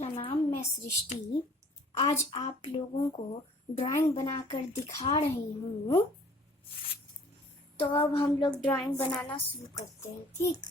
प्रणाम, मैं सृष्टि। आज आप लोगों को ड्राइंग बनाकर दिखा रही हूँ। तो अब हम लोग ड्राइंग बनाना शुरू करते हैं, ठीक।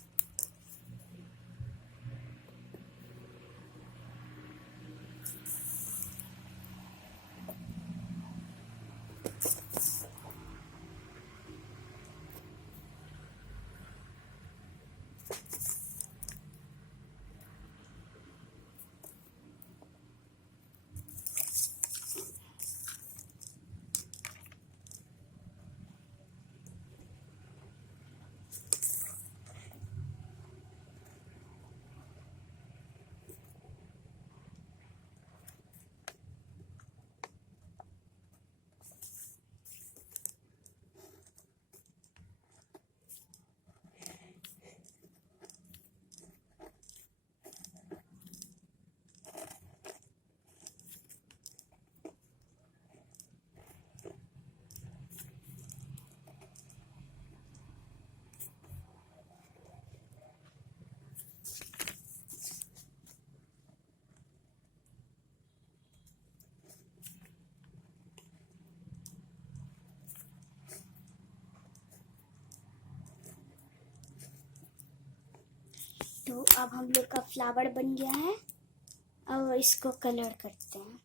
तो अब हम लोग का फ्लावर बन गया है। अब इसको कलर करते हैं।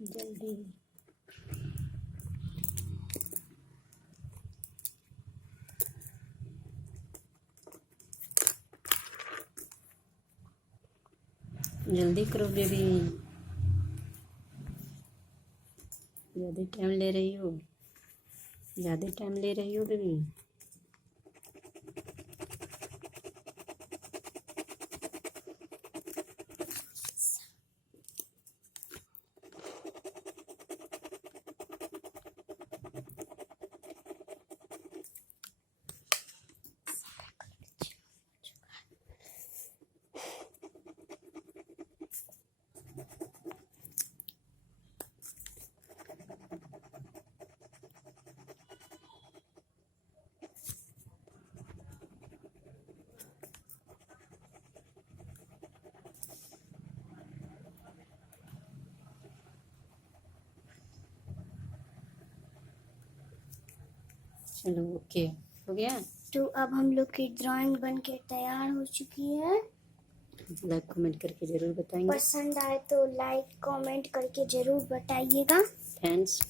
जल्दी जल्दी करो बेबी, ज़्यादा टाइम ले रही हो, ज़्यादा टाइम ले रही हो बेबी। चलो ओके, हो गया। तो अब हम लोग की ड्राइंग बन के तैयार हो चुकी है। लाइक कमेंट करके ज़रूर बताएंगे। पसंद आए तो लाइक कमेंट करके ज़रूर बताइएगा। थैंक्स।